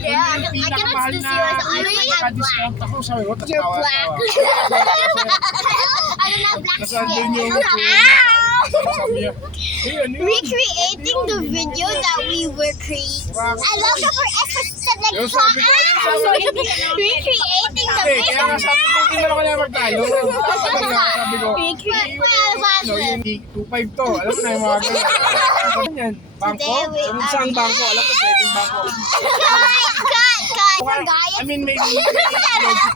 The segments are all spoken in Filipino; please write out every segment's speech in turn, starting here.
Yeah, I cannot see yours. I don't have black. Ako, sabi ko, You're black. I don't have black Nasaan skin. din yung Recreating the video that we were creating. I love the for episode like Yung sabi ko, recreating the kaya video. nga sabi ko, hindi naman kaya magtayo. Sabi ko, yung 2.5 to. Alam mo na yung mga ganyan. Bangko? Saan bangko? Alam ko, setting bangko. I mean, may logic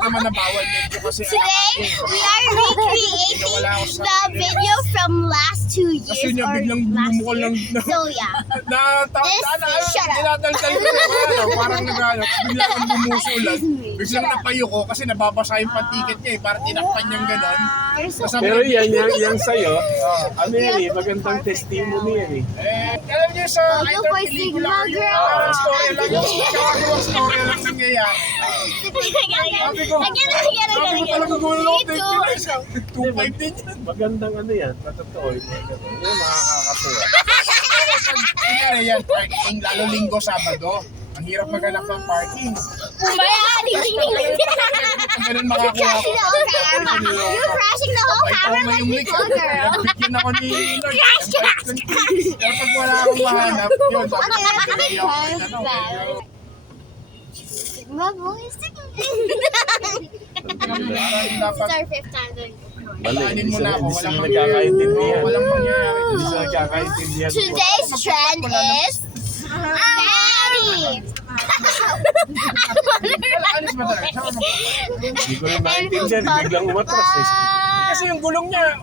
naman na bawal medyo kasi Today, we are recreating the video from last 2 years. kasi niya or biglang last bumukol year. ng So yeah. Shut up. Tinataltal ko na parang nagano bigla kang bumusulat biglang napayo ko kasi nababasa yung pantiket niya para tinakpan niyang gano'n. Pero yan sa'yo, Mary, magandang testimony yan Alam niyo sa Go either for pelikula Sigma, or yung girl. parang story lang yung kawagawa story lang nangyayari. Sabi ko talaga gulo ako 2.5 din yan. Magandang yan, totoo. Yan makakakasuwa. Kunyari yan, parking, lalo linggo, sabado. Ang hirap maghanap ng parking. Ganun makakuha ko. You're crashing the whole camera Ito like yung you link. go, girl. Bigyan ako ni Lord. Pero pag wala akong mahanap, yun. Sigma boys. Dapat It's our 5th time doing Palanin mo na ako. Hindi sila Walang nagkakaintindihan. Walang mangyayari. Hindi sila nagkakaintindihan. Today's trend is Daddy. Alis ba talaga? Saan ka Hindi ko rin maintindihan, biglang umatras Kasi yung gulong niya,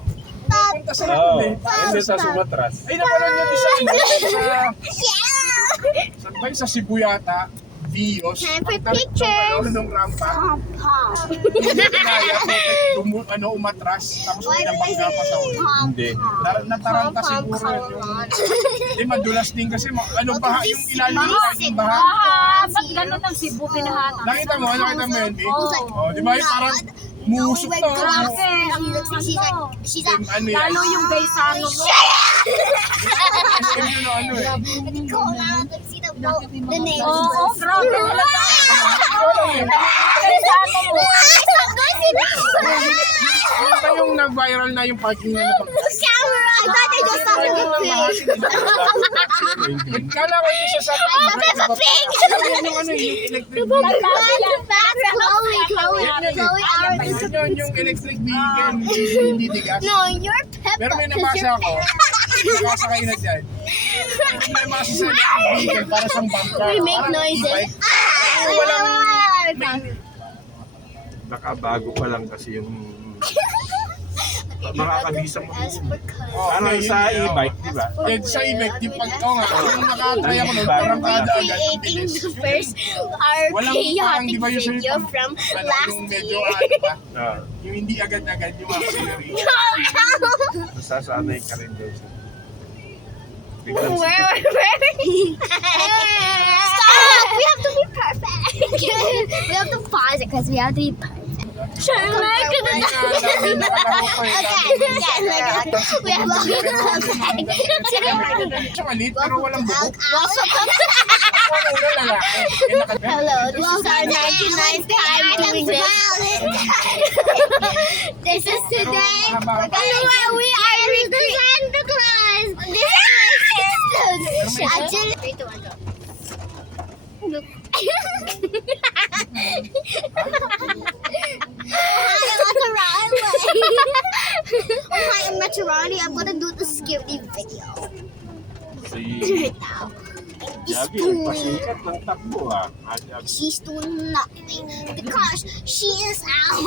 punta sa Oo, likod hindi sa sumatras. Ay, napanood niyo design sa Cebu yata. Vios. Time for Pagtarik pictures. nung rampa. Kaya, umatras. Tapos pinabangga pa sa ulo. Hindi. Nataranta siguro yung... Hindi, madulas din kasi baha yung ilalim ng parking baha. Ba't ganun ang Cebu pinahanap? Nakita mo yun, Di? Oh. Oh, di ba yung parang musok na. She's Ano yan? Lalo yung gaysano mo. SM yun o ano eh. the name. Oo, grabe talaga. Gaysano mo. Ano ba yung nag-viral na yung parking na napag- Camera! I thought I just saw the pig. Kala ko ito siya sa Peppa Pig! yung electric vehicle. That's Chloe, Yun yung electric vehicle, hindi tigas. No, you're Peppa. Pero may 'cause nabasa you're ako, nakasakay na dyan. May nabasa sa electric vehicle para siyang bangka. We make Parang noises. e-bike. Nakabago pa lang kasi yung makakabisa mo din yun. Parang yun, sa yun, e-bike, di ba? Yung sa e-bike, yung yung nakatry ako nun, parang kada agad. ang Creating bilis. the first our Walang parang, chaotic di ba, usually video pag- from last yung medyo year. ba? Ah, Yung hindi agad-agad yung auxiliary. masasanay ka rin daw siya. Biglang Where? Stop! We have to be perfect. We have to pause it because we have to be perfect. Sure, we're gonna Dami nakalaro ko eh. we have to be perfect. Siya maliit pero walang buhok. Also, Una lalaki. hello, this is our 99th time doing this. This is today. We are the Santa Claus. This is my sister. Actually, 3, 2, 1, go. Hi, I'm Metroni. I'm gonna do the scary video si right now. Javi, nagpasikat ng takbo She's doing nothing because she is out.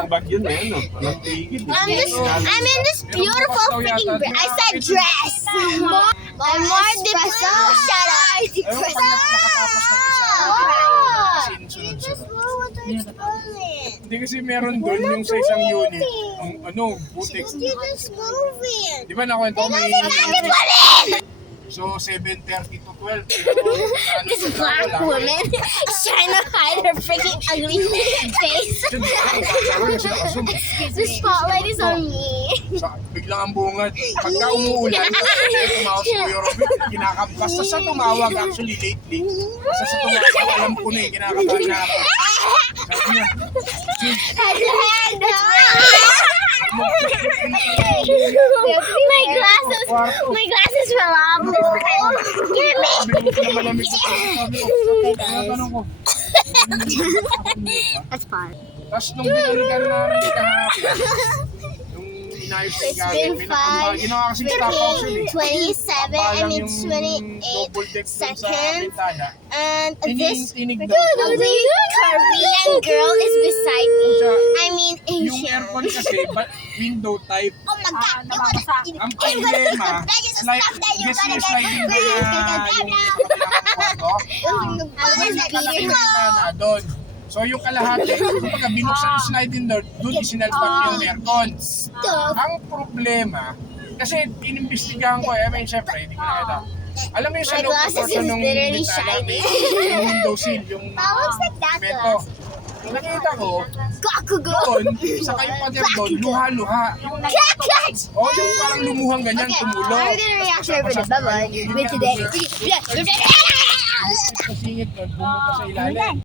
Ang bagyo na yan, walang tigil. I'm in this beautiful freaking dress. I said dress. I'm more depressed. Shut up. Ewan ko pag nakatapos ng isa. You just know what I'm scrolling. Hindi kasi meron doon yung sa isang unit. Ang butik. You just moving. Di ba nakwento ko may... So, 7:30 to 12. This black woman is trying to hide her freaking ugly face. The spotlight is on me. Biglang ang bungad. Pagka umuulan, tumawag si Kuya Robin, kinakabahan. Basta sa tumawag, actually lately, basta sa tumawag, alam ko na eh, kinakabahan na ako. Sabi niya, Head. My glasses fell off. Give me. sabi ko na malamig sa sabi ko, tinatanong ko. That's fun. Tapos nung binalikan namin kahapon, nung inayos na It's gamit, been fun. ginawa kasi stop auction eh. 27 and it's 28 double deck dun sa seconds. bintana. And this Tinig daw. ugly Korean girl is beside me. I mean, Yung Asian. aircon kasi, window type. Oh my god, you nababasa. Ang problema, guess yung sliding na yung bintana doon. So yung kalahati, kapag binuksan yung sliding door, doon isinalpak yung aircon. Ang problema, kasi inimbestigahan ko eh, I mean, syempre, hindi ko nakita. Alam mo yung sa My loob ng glasses portion is ng literally bintana, shiny. yung window sill, yung looks like that meto. Yung nakita ko, Gakugo. doon, sa kayo pader doon, luha-luha. Catch. O yung parang lumuhang ganyan, Okay, tumulo. I'm gonna react to everybody. Bye bye. With today. Singit doon, bumuka sa ilalim.